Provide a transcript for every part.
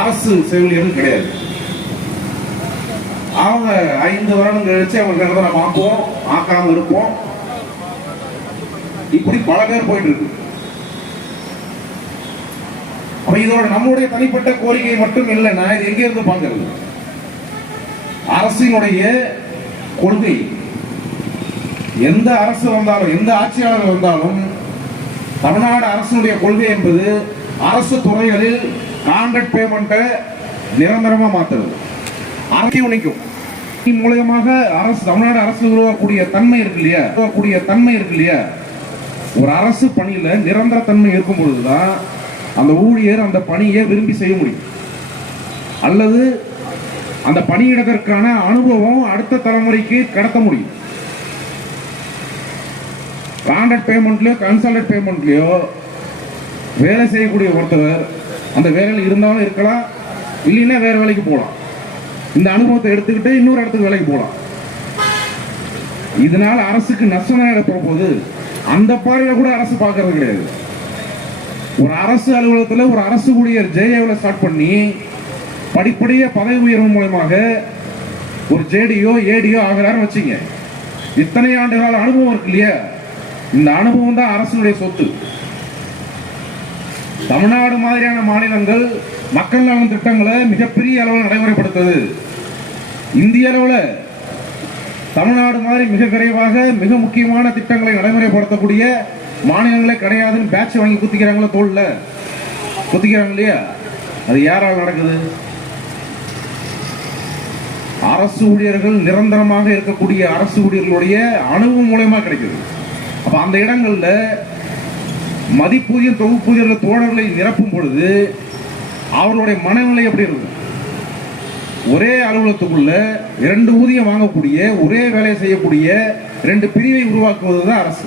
அரசு செவிலியரும் கிடையாது. அவங்க ஐந்து வருடம் கழிச்சு அவங்க நிரந்தரம் ஆக்குவோம் ஆக்காம இருப்போம். இப்படி பல பேர் போயிட்டு இருக்கு. அப்ப இதோட நம்முடைய தனிப்பட்ட கோரிக்கை மட்டும் இல்லை நான் இது எங்க இருந்து பார்க்கறது? அரசினுடைய கொள்கை. எந்த அரசு வந்தாலும் எந்த ஆட்சியாளர் வந்தாலும் தமிழ்நாடு அரசினுடைய கொள்கை என்பது அரசு துறைகளில் கான்ட்ராக்ட் பேமெண்ட்டை நிரந்தரமாக மாற்றுறது அரசை உழைக்கும் மூலயமாக மூலியமாக அரசு தமிழ்நாடு அரசு உருவாக்கக்கூடிய தன்மை இருக்கு இல்லையா? உருவாக்கக்கூடிய தன்மை இருக்கு இல்லையா? ஒரு அரசு பணியில் நிரந்தர தன்மை இருக்கும் பொழுது தான் அந்த ஊழியர் அந்த பணியை விரும்பி செய்ய முடியும். அல்லது அந்த பணியிடத்திற்கான அனுபவம் அடுத்த தலைமுறைக்கு கடத்த முடியும். கான்ட்ராக்ட் பேமெண்ட்லையோ கன்சல்டன்ட் பேமெண்ட்லையோ வேலை செய்யக்கூடிய ஒருத்தவர் அந்த வேலையில் இருந்தாலும் இருக்கலாம் இல்லைன்னா வேற வேலைக்கு போகலாம். இந்த அனுபவத்தை எடுத்துக்கிட்டு இன்னொரு இடத்துக்கு வேலைக்கு போகலாம். இதனால அரசுக்கு நஷ்டம் ஏற்படும் போது அந்த பார்வையில கூட அரசு பார்க்கறது கிடையாது. ஒரு அரசு அலுவலகத்தில் ஒரு அரசு ஊழியர் ஜேஏவில் ஸ்டார்ட் பண்ணி படிப்படியே பதவி உயர்வு மூலமாக ஒரு ஜேடியோ ஏடியோ ஆகிறாருன்னு வச்சுங்க. இத்தனை ஆண்டு கால அனுபவம் இருக்கு இல்லையா? இந்த அனுபவம் தான் அரசினுடைய சொத்து. தமிழ்நாடு மாதிரியான மாநிலங்கள் மக்கள் நலன் திட்டங்களை மிகப்பெரிய அளவில் நடைமுறைப்படுத்துது. இந்திய அளவில் தமிழ்நாடு மாதிரி மிக விரைவாக மிக முக்கியமான திட்டங்களை நடைமுறைப்படுத்தக்கூடிய மாநிலங்களே கிடையாதுன்னு பேட்ச் வாங்கி குத்திக்கிறாங்களோ தோல்ல? குத்திக்கிறாங்க இல்லையா? அது யாரால் நடக்குது? அரசு ஊழியர்கள் நிரந்தரமாக இருக்கக்கூடிய அரசு ஊழியர்களுடைய அணுகு மூலயமா கிடைக்குது. அப்ப அந்த இடங்கள்ல மதிப்பூதியம் தொகுப்பூதியர்கள் தோழர்களை நிரப்பும் பொழுது அவர்களுடைய மனநிலை எப்படி இருக்கும்? ஒரே அலுவலகத்துக்குள்ள இரண்டு ஊதியம் வாங்கக்கூடிய ஒரே வேலையை செய்யக்கூடிய ரெண்டு பிரிவை உருவாக்குவதுதான் அரசு.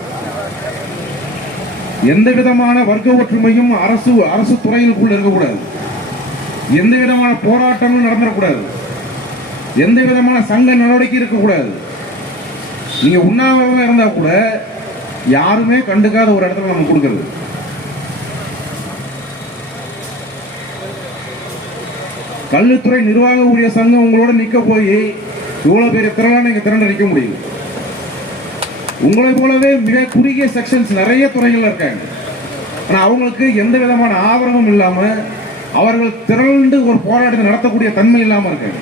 எந்த விதமான வர்க்க ஒற்றுமையும் அரசு அரசு துறையிலுக்குள்ள இருக்கக்கூடாது. எந்த விதமான போராட்டங்களும் நடந்துடக்கூடாது எந்த விதமான சங்க நடவடிக்கை இருக்கக்கூடாது. நீங்க உண்ணாவிரதம் இருந்தா கூட யாருமே கண்டுக்காத ஒரு இடத்துல நம்ம கொடுக்கறது. கல்வித்துறை நிர்வாக ஊழிய சங்கம் உங்களோட நிக்க போய் இவ்வளவு பெரிய திறனா நீங்க திரண்டு நிக்க முடியும் உங்களை போலவே மிக குறுகிய செக்ஷன்ஸ் நிறைய துறைகள் இருக்காங்க. ஆனா அவங்களுக்கு எந்த விதமான ஆதரவும் இல்லாம அவர்கள் திரண்டு ஒரு போராட்டத்தை நடத்தக்கூடிய தன்மை இல்லாம இருக்காங்க.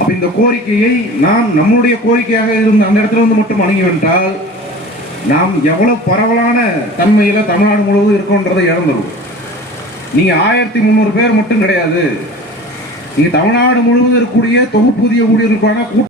அப்ப இந்த கோரிக்கையை நாம் நம்முடைய கோரிக்கையாக இருந்த அந்த இடத்துல வந்து மட்டும் அணுகிவென்றால் நாம் எவ்வளவு பரவலான தன்மையில தமிழ்நாடு முழுவதும் இருக்கோன்றதை இழந்துடும் நீங்க ஆயிரத்தி முந்நூறு பேர் மட்டும் கிடையாது. நீங்க தமிழ்நாடு முழுவதும் இருக்கக்கூடிய தொகுப்பூதிய ஊழியர்களுக்கான கூட்டம்